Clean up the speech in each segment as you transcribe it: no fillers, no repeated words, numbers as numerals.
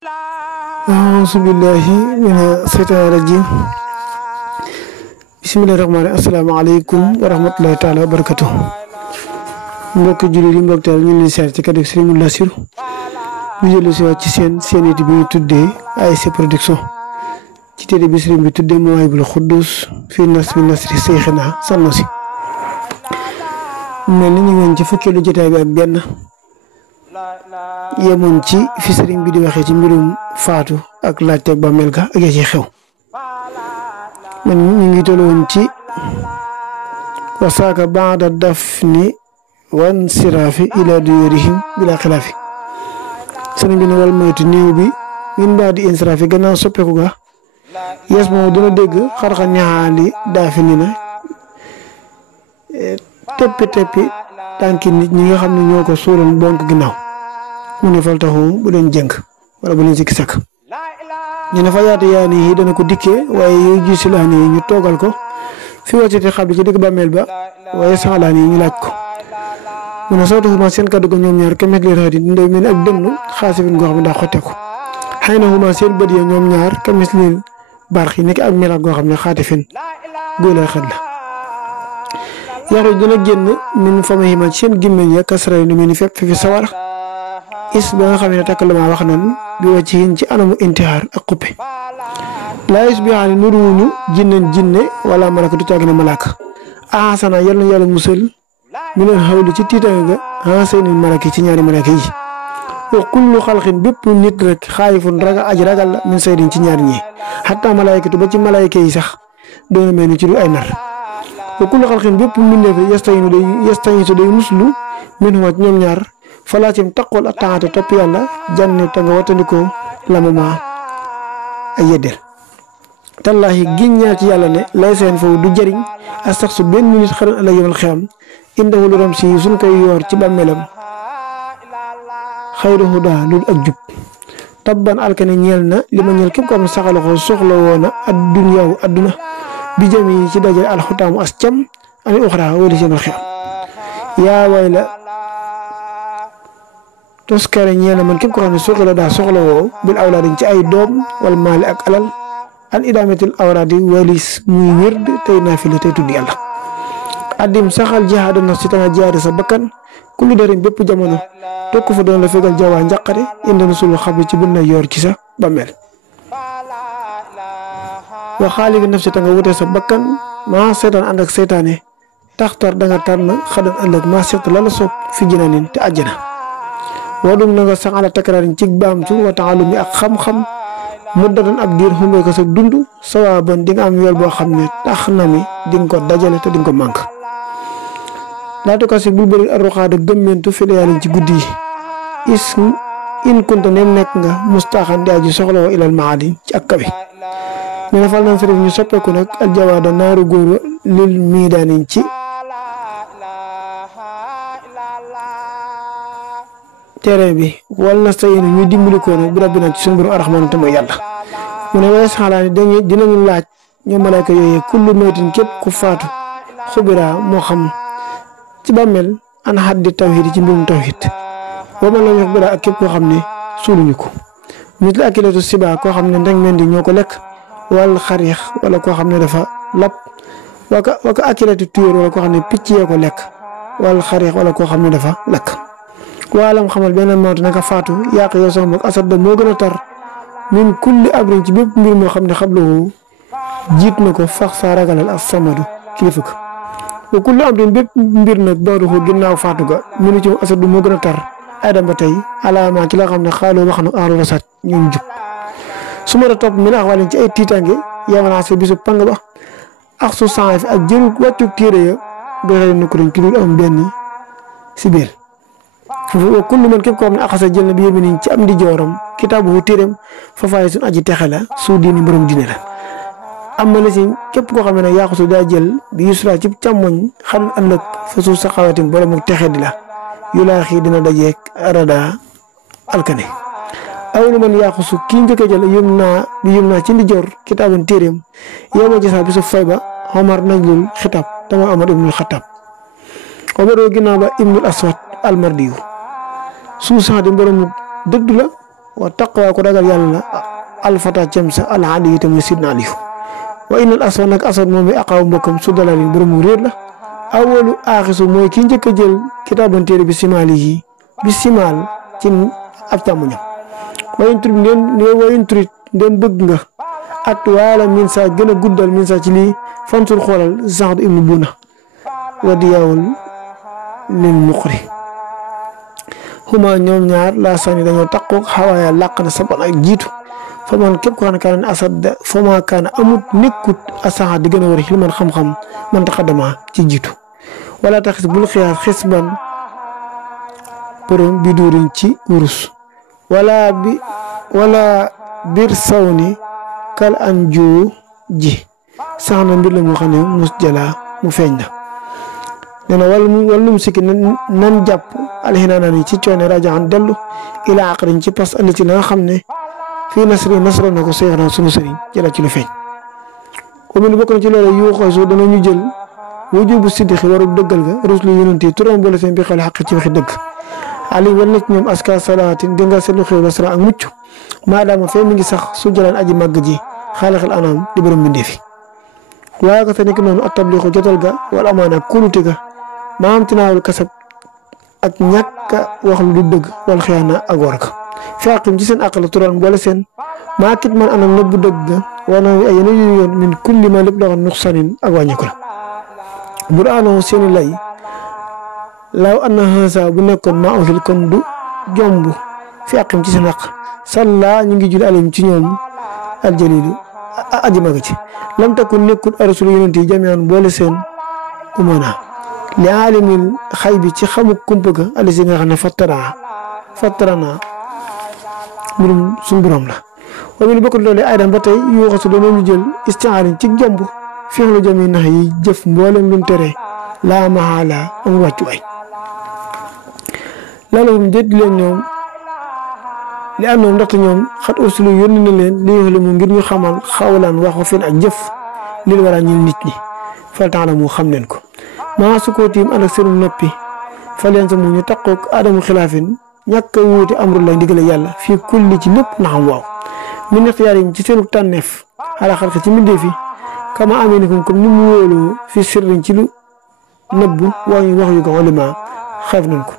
أعوذ بالله من الشيطان الرجيم بسم الله الرحمن الرحيم السلام عليكم ورحمة الله تعالى وبركاته mbokk jullit yi mbokk taal ñu ngi leen seet ci kaddu Serigne Mountakha Bassirou ñu jël si waat ci seen it bi ñu tuddee ASC Production ci téere bi Serigne bi tuddee Mawahibou Khoudoss fi nasri Seyxina Sanusi mel ni ñu ngi woon ci fukkeelu jotaay bi ak benn yemoon ci fi Serigne bi di waxee ci mbirum faatu ak laajte ak bàmmeel ga ak ya ci xew man ñu ngi tolloon ci wasaaka baada dafni wan siraafi ila duyurihim bila xilaafi sëriñ bi ne wal moytu néew bi min baa di insiraafi gannaaw soppeeku ga yes moom dina dégg xarxa ñaxaali daafi ni na teppi tànki nit ñi nga xam ne ñoo ko suuloon bonk ginnaaw mu ne fal taxu bu leen jënk wala bu leen sikki sakk ñu ne fa yaatu yaani yi dana ko dikkee waaye yooyu ji silaani yi ñu toogal ko fi wàccati xabli ci digg bàmmeel ba waaye saxalaani yi ñu laaj ko mu ne soo taxuma seen kaddu ga ñoom ñaar kemet leen xaati ndew mel ni ak dënnu xaasifin goo xam ne daa xotteeku xëy na xuma seen bët ya ñoom ñaar kemes leen barx yi nekk ak melaat goo xam ne xaatifin góolal xet la yaxu dina génn min famahima ci seen gémmeñ ya kasara lu mel ni fépp fi sawara is ba nga xam ne takk la maa wax nan bi wàcc hin ci anamu intihaar ak xuppe laa is bi xam ne nuruwuñu jinne wala malaka du caagi ne malaaka ahasana yal na yàlla musal mi leen xawli ci tiitaanga ga seeni malaka ci ñaari malaka yi wa kullu xalqin bépp nit rek xaayifun ragal la min saydin ci ñaari ñi xatta malaykatu ba ci malayka yi sax doona mel ni ci du ay nar wa kullu xalqin bépp mbindeef yastayisu day muslu min huma ñoom ñaar falaatim taqool ak taxaate topp yàlla jànne ta nga wattandikoo lamama ay yeddeel tallaahi giñ ñaar ci yàlla ne lay seen foofu du jëriñ a sax su benn nit xaran ëllëg yomal xiyam indahu lu ram si suñ koy yoor ci bàmmeelam xayru huda lu ak jub tabban alkane ñeel na li ma ñeel képp ko am saxala ko soxla woona adduniyaawu adduna bi jëm yi ci dajale alxutaamu as cam ani uxra wala si yomal xiyam yaa way la toskare ñeel na man képp ko xam ne soxla daa soxla woo bil awlaadin ci ay doom wala maali ak alal an idaamatil awraadi walis muy wérd tey naafila tey tudd yàlla addim saxal jihaadu nafsi tanga jihaade sa bakkan kullu darim bépp jamono tokk fa doon la fegal jawaa njaqare indi na sulu xabri ci bën na yoor ci sa bàmmeel wa xaaligi nafsi tanga wute sa bakkan maa seetaan ànd ak seytaane taxtar danga tànn xadan ëllëg maa seet la la soob fi jinaanin te àjjana wadum na nga sax ala takraarin ci baamtu wa taalumi ak xam-xam muddatan ab diir xumbee ko sa dund sawaaban di nga am yool boo xam ne tax na mi di nga ko dajale te di nga ko mànk laatu ko si bul bëri arruxaada gëmmentu fi layaalin ci guddi yi in kunta neem nekk nga mustaaxan di aji soxla wa ilal maali ci ak kawe ñu ne fal nan sërif ñu soppeeku nag aljawaada naaru góor lil miidaanin ci terrain bi wal na sa yéen ñuy dimbali ko nag bi rabbi nag ci suñu borom arrahmaan te mooy yàlla mu ne waaye saxalaani dinañu laaj ñoom malaaka yooyu kullu maytin képp ku faatu xubira moo xam ci bàmmeel an xaddi tawhid ci mbirum tawhid boo man la ñu xubira ak képp koo xam ne suuluñu ko nit la akilatu siba koo xam ne ndeg mendi ñoo ko lekk wal xarix wala koo xam ne dafa lap waka akilatu tuyóor wala koo xam ne picc yee ko lekk wal xarix wala koo xam ne dafa lakk waalam xamal benn mawtu naka faatu yàq yow sama mbokk asad da moo gën a tar min kulli abrin ci bépp mbir moo xam ne xablahu jiit na ko fax saa ragalal ak samadu kilifa ko wa kulli abrin bépp mbir nag baaduxu ginnaaw faatu ga minu ci asad du moo gën a tar adam ba tey alaama ci la xam ne xaaloo wax na aaru rasat ñoom jub su ma da topp mi na axwalin ci ay tiitange yamanaase bisu pang ba ak su sanfi ak jëru wàccug téere ya doxee na ko dañ ci dul am benn si biir wa kullu man képp koo xam ne axasa jël na bi yémi niñ ci am di jooram kitaabu téeram fa faay suñ aji texe la su diini borom diine la am na si képp koo xam ne nag yaaxusu daa jël bi yusra ci càmmoñ xam ëllëg fa suuf sa xawatim borom ak texe di la yu laa xii dina dajeek arada alkane awlu man yaaxusu kii njëkk a jël yum naa ci ndi joor kitaabun téeram yow ma gisa bi su fay ba Omar najlul xitaab dama Omar ibnul Xataab Omar ginnaaw ba ibnul Aswad almardiyu suuf sax di borom dëgg la wa taqwa ko ragal yàlla alfata cem sa alxaali itam muy sidna aliyu wa innal aswad nag aswad moom mi aqaaw mbokkam su dalalin borom réer la awalu aaxisu mooy ki njëkk a jël kitaaban téere bi simaali yi bi simaal ci ab càmmuñam wayin turit ndeen bëgg nga at waala min sa gën a guddal min sa ci lii fansul xoolal Saxd ibnu Buna wa diyaawul lil muqri huma ñoom ñaar laa sànni dañoo taqoog xawaaya làq na saban ak jiitu fa man képp ko xam ne kaan asad fa ma kaana amut nekkut asaxa di gën a war li man xam-xam man taxadama ci jiitu wala taxis bul xiyaas xisban borom bi duuriñ ci wurus wala bir sawni kal an joo ji sax na mbir la moo xam ne mus jala mu feeñ na nee na wàllum sikki nan jàpp alxinaanaan yi ci coone rajaxan dellu ila aqriñ ci pas andi ci la nga xam ne fii nasri nasro na ko seex na sunu sëriñ jëla ci lu feeñ commune bokk na ci loolu yu xoosu danañu jël wujubu siddiqi waru dëggal ga ruslu yonent yi turam boole seen bi xel xaq ci waxi dëgg ali war na ci ñoom aska salaatin gënga seetlu xew basra ak mucc maadaama fee mi ngi sax su jëlaan aji màgg ji xaalaxal anaam di borom bindee fi waaye ko te nekk noonu attabliqu jotal ga wala amaana kóolute ga maam tinaawul kasab ak ñàkk a wax lu du dëgg wala xiyaana ak war ka feeqim ci seen àqala turan boole seen maa kit man anam nëbbu dëgg ga war na ay yeneen yu yoon min kulli ma lépp loo xam nuqsanin ak wàññeeku la bu daanoo seeni lay laaw anna hansa bu nekkoon maa usil kon du jomb feeqim ci seen àq salla ñu ngi jul alim ci ñoom aljalilu aji maga ci lam takun nekkul arasul yonent yi jamian boole seen umana li alimil xay bi ci xamu kumpa ga alisi nga xam ne fattarana mbirum suñu borom la wa mi bokk loolu aydan ba tey yu waxasu danañu jël istihaarin ci jomb fiix lu jami nax yi jëf mboolem lum tere laa maxaala amul wàccu ay loolu mu jët leen ñoom li àndoon ndaxte ñoom xat ursulu yónni na leen li yox li mu ngir ñu xamal xawlaan waxu fen ak jëf lil war a ñil nit ñi fal tax na mu xam leen ko maa sukkootiim ànd ak seenum noppi fa leen sa mu ñu taqoog aadamu xilaafin ñàkk a wuute amrul lay ndigale yàlla fii kulli ci lépp na xam waaw min ixtiyaar yi ci seenu tànneef ala xalqa ci mbindee fi kama amee nikum comme ni mu wóoloo fi sirriñ ci lu nëbbu wax yu ko ulama xeef nañ ko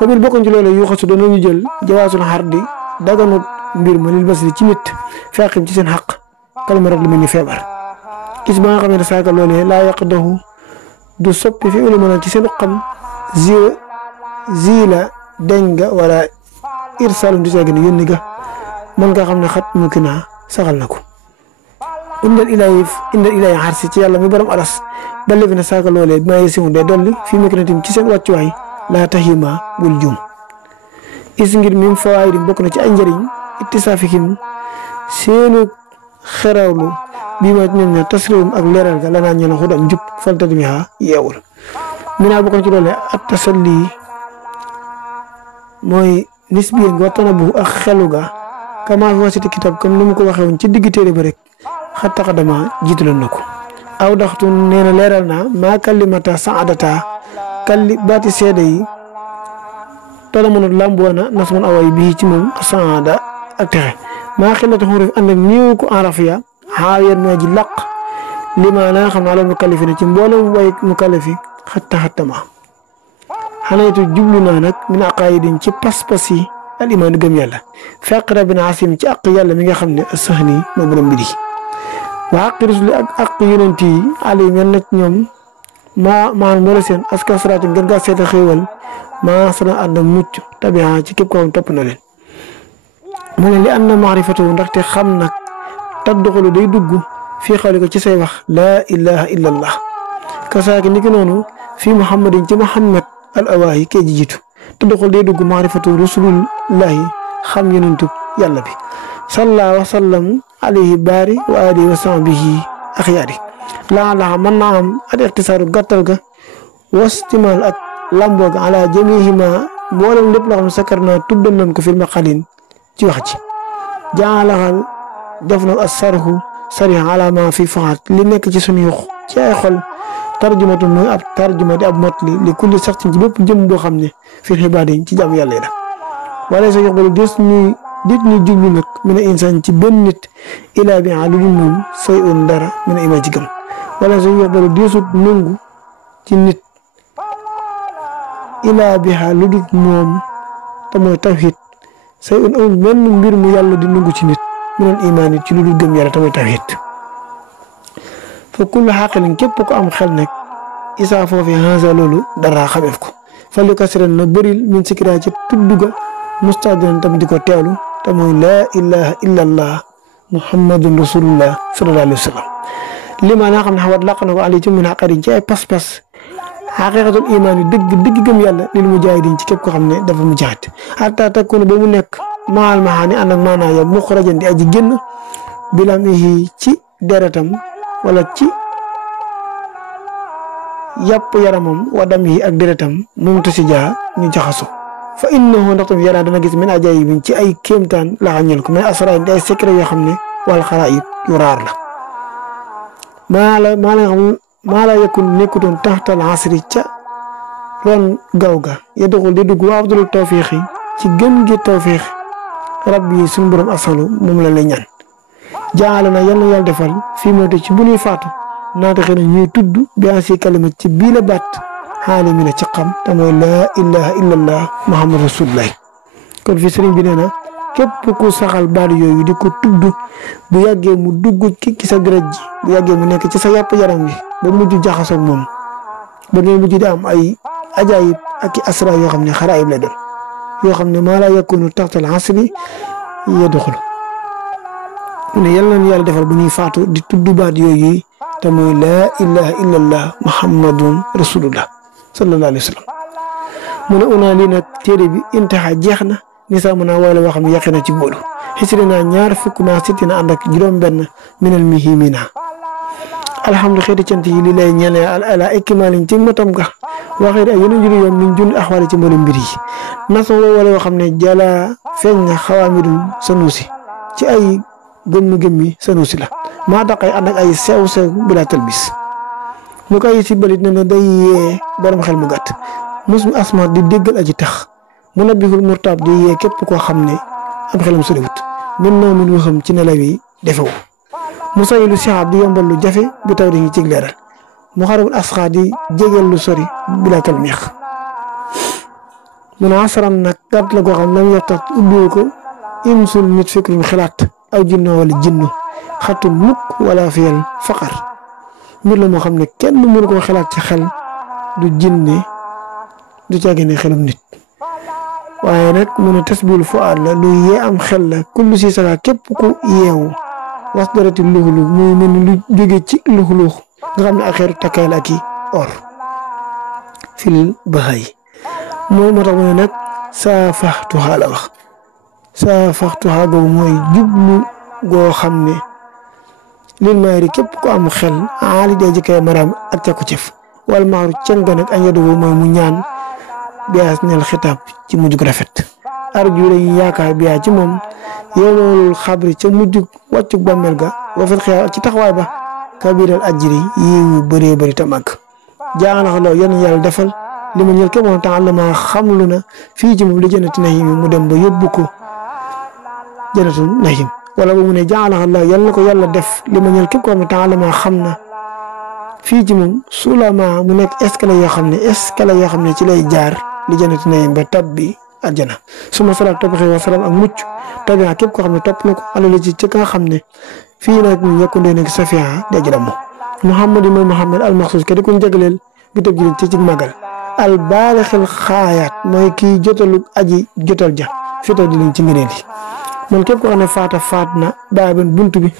wa bil bokkoon ci loolu yu xasu danañu jël jawaasul xardi daganut mbir ma lil basri ci nit feeqim ci seen xaq kalma rek lu mel ni feebar gis ba nga xam ne saaka loolee laa yàq daxu du soppi fi ulama ci seen xam zila deñ ga wala irsalum di seegn yónni ga mën nga xam ne xat mu ki naa saxal na ko indal ilahi xarsi ci yàlla mi borom aras ba léegi na saaka loolee bi maa yesimu dee dolli fii mu ki na tim ci seen wàccuwaay laa taxima bul juum is ngir mim fawaay di bokk na ci ay njëriñ ittisaafikim seenu xerawlu bii ma ñoom ña tasriwum ak leeral ga lanaa ñeen xud am njub faltadmiha yeewul mi naa bokk na ci loole at tasalli mooy nisbiyen nga waxtana bu ak xelu ga kama fi wasiti kitab comme ni mu ko waxee woon ci digg téere ba rek xat taxadama jiitaloon na ko aw daxtu nee na leeral naa maa kalimata saadata kalli baati seede yi tola mënut làmboona nas man away bii ci moom saada ak texe maa xillati xuruf ànd ak néew ko arafiya xaawiyat mooy ji laq lima la nga xam ne ala mukallifi ne ci mboolem way mukallifi xattama xanaytu jublu naa nag min aqaayidin ci pas-pas yi al imaan gëm yàlla fekk rabbina asim ci àq yàlla mi nga xam ne sax nii moo borom mbir yi wa àq rusuli ak àq yonent yi ali mel na ci ñoom maan moo la seen aska saraati ngeen gaa seeta xéewal maa sana ànd ak mucc tabiha ci képp ko xam topp na leen mu ne li am na maarifatu ndaxte xam nag tadduxulu day dugg fii xawli ko ci say wax laa ilaha illa allah kasaaki ni ki noonu fii muhammadin ci muhammad al awaahi kee ji jiitu tadduxul day dugg maarifatu rasulullahi xam yonentub yàlla bi salla wa sallam alayhi baari wa alihi wa sahbihi axyaari laa mën naa am at ixtisaaru gàttal ga wastimal ak lamboo ga ala jamihima mboolem lépp loo xam ne sakar naa tuddoon nañ ko fil maqalin ci wax ci jaalaxal def na as sarhu sarih ala ma fi faxaat li nekk ci suñu ci ay xol tarjumatu mooy ab tarjuma di ab motli li kulli sax ci bépp jëm boo xam ne fil xibaar yi ci jàmm yàlla yi la wala sa yox balu des ñuy dit ñu jublu nag mina insaan ci benn nit ilaa bi lu dul moom say un dara mina iman ci gëm wala suñu yaqbalu diisut nangu ci nit ilaa bi lu dul moom te mooy tawhid say un amul benn mbir mu yàlla di nangu ci nit minal imaan it ci lu dul gëm yàlla te mooy tawhid fa kullu xaqilin képp ko am xel nag isaa foofi hansa loolu dara xameef ko fa li kasiran na bëril min sikira ci tudduga mustadiran tam di ko teewlu te mooy laa ilaha illa allah muhammadun rasulullah sallallahu alayhi wa sallam li ma naa xam ne xawat làq na ko ali ci mun xaqarin ci ay pas-pas xaqiqatul imaan yi dëgg gëm yàlla lil mujahidin ci képp ko xam ne dafa mujahid hatta takuna ba mu nekk maal maxaani ànd ak maanaa ya muxrajan di aji génn bilam ihi ci deretam wala ci yàpp yaramam wa dam yi ak deretam moom ta si jaa ñu jaxaso fa innahu ndax tam yaraa dana gis min ajaayibin ci ay kéemtaan la xañel ko mais asraar di ay secret yoo xam ne wal xaraayib yu raar la maa la yakun nekkutoon taxtal asri ca ron gaw ga yadduxul di dugg wa abdul tawfiix yi ci gën gi tawfiix rabbi yi suñu borom asalu moom la lay ñaan jaala na yal na yàlla defal fii moo te ci bu ñuy faatu naata xëy na ñuy tudd bi ansi kalimat ci bii la baat xaali mi na ci xam te mooy laa ilaha illallah muhammad rasulullah kon fii sëriñ bi nee na képp ku saxal baat yooyu di ko tudd bu yàggee mu dugg ci sa deret ji bu yàggee mu nekk ci sa yàpp yaram wi ba mujj jaxasoog moom ba ngay mujj di am ay ajaayib ak i asra yoo xam ne xaraayib la doon yoo xam ne maa laa yakunu taxtal asri yadxulu ne yàlla na yàlla defal bu ñuy faatu di tudd baat yooyu te mooy laa ilaha illallah muhammadun rasulullah sallallahu alayhi wa sallam mu ne unaa lii nag téere bi intaha jeex na ni saa mën a wala woo xam ne yàqi na ci boolu xisri naa ñaar fukk maa sitti na ànd ak juróom-benn minal mihimina alhamdu xeeti cant yi li lay ñeene ala ikmaalin ci matam ga waxee ay yeneen juri yoon min jun axwaali ci mboolem mbir yi naso wala yoo xam ne jala feeñ na xawaamidul sanuusi ci ay gëmmi sanuusi la maa daqay ànd ak ay sew bila talbis mu koy si balit ne day yee borom xel mu gàtt mus mi asma di déggal aji tax mu nabbihul murtaab di yee képp koo xam ne am xelam soriwut min noo min waxam ci nelaw yi defewu mu sayilu sixaab di yombal lu jafe bi taw di ngi cig leeral mu xarabul asxaa di jegeel lu sori bila talmiix mu ne asaran nag gàtt la koo xam lam yoftax ubbiwu ko imsul nit fikrul xalaat aw jinno wala jinno xatu mukk wala fiyal faqar mbir la moo xam ne kenn mënu koo xalaat ci xel du jinne du caagi ne xelum nit waaye nag mu ne tasbil fu aat la lu yee am xel la kullu si saka képp ku yeewu was darati luxulu muy mel ni lu jóge ci luxulux nga xam ne ak xeetu takkaay la ak i or fil baxay moo tax mu ne nag saa faxtuxaa la wax saa faxtuxaa googu mooy jublu goo xam ne lil maari képp ku am xel aali dee jëkkee maraam ak ca ko cëf wala maaru cënga nag añ yadu mooy mu ñaan biyaas neel xitaab ci mujjug rafet arju lañu yaakaar biyaa ci moom yowmalul xabri ca mujjug wàccug bàmmeel ga wafil xiyaam ci taxawaay ba kabiral ajri yiwu bëree bëri ta màgg jaanaxa law yenn yàlla defal li ma ñël képp moom temps la ma xamlu na fii ci moom li jënati nahim mu dem ba yóbbu ko jënatu nahim wala ba mu ne jaanaxa law yal na ko yàlla def li ma ñël képp ko xam ne temps la ma xam na fii ci moom sulama mu nekk escalier yoo xam ne ci lay jaar li jënati nahim ba tab bi àjjana suma salaat topp xëy wa salaam ak mucc tabia képp koo xam ne topp na ko alali ci ka nga xam ne fii nag ñu yekkundee nag safia di aji damm Muhammad yi mooy Muhammad al maxsuus ke di ko jagleel bi tëb jëriñ ci màggal al baalixil xaayaat mooy kii jotalu aji jotal ja fital di leen ci ngëneel yi man képp koo xam ne faat na bàyyi ben buntu bi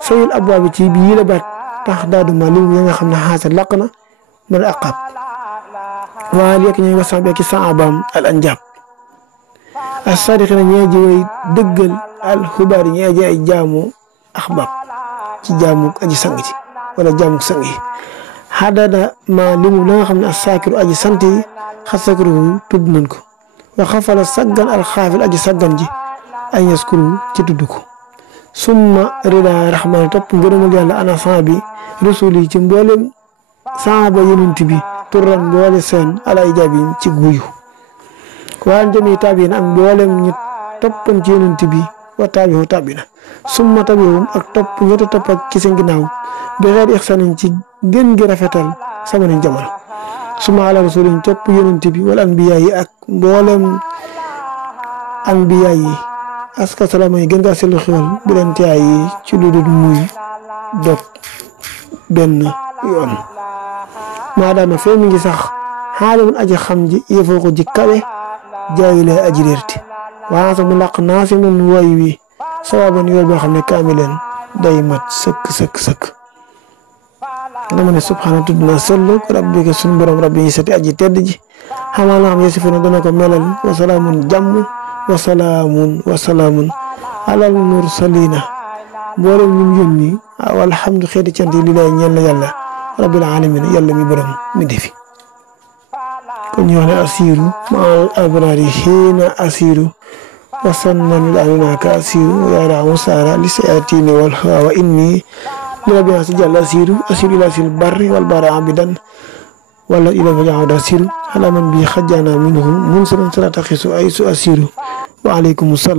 sayul abwaa bi ci bi yi la baat tax daaduma lim ya nga xam ne xaasa laq na man aqab waa li yekk ñooy wasan bi ak saabaam al anjaab as-sadiqina ñee ji way dëggal al xubaar yi ñee ji ay jaamu axbaab ci jaamu aji sang ci wala jaamu sang yi xadada ma limu la nga xam ne as-saakiru aji sant yi xas sakuru tudd nañ ko wa xafala saggan al xaafil aji saggan ji ay yaskuru ci tudd ko summa rida rahmaani topp ngërëmal yàlla ana saa bi rasul yi ci mboolem saaba yonent bi turan mboole seen ala ijaab yi ci guyu waan jëmi taabiin ak mboolem ñi toppan ci yonent bi wa taabihu taabina summa tabihum ak topp ñetta topp ak ci seen ginnaaw bi xeer ixsanin ci gën gi rafetal sama nañ jamono suma ala rasulin topp yonent bi wal anbiya yi ak mboolem anbiya yi aska salaama yi gën ngaa seetlu xewal bi leen tiyaay yi ci lu dul muy dog benn yoon maadaama fee mi ngi sax xaalimun aji xam ji yëfoo ko ji kawe jaayi lay aji réerti waa sa mu làq naa si mun way wi sawaban yool boo xam ne kaamileen day mat sëkk dama ne subhaana tudd naa sellu rabbika suñu borom rabbi yi sati aji tedd ji xamaa la xam yasifu na dana ko melal wasalaamun jàmm wasalaamun alal mursalina mboolem ñu yónni walhamdu xeeti cant yi li lay ñeel na yàlla rabbil alamin yàlla mi borom mi defi kon ñu wax ne asiru maal abrari xiina asiru wasannan laminaka asiru yaara musara li sayatini wal hawa inni li rabbi si jàll asiru ila sil barri wal bara abidan wala ila fa jaawda asiru ala man bi xajjana minhu mun sanan salata xisu ay su asiru wa alaykum salaam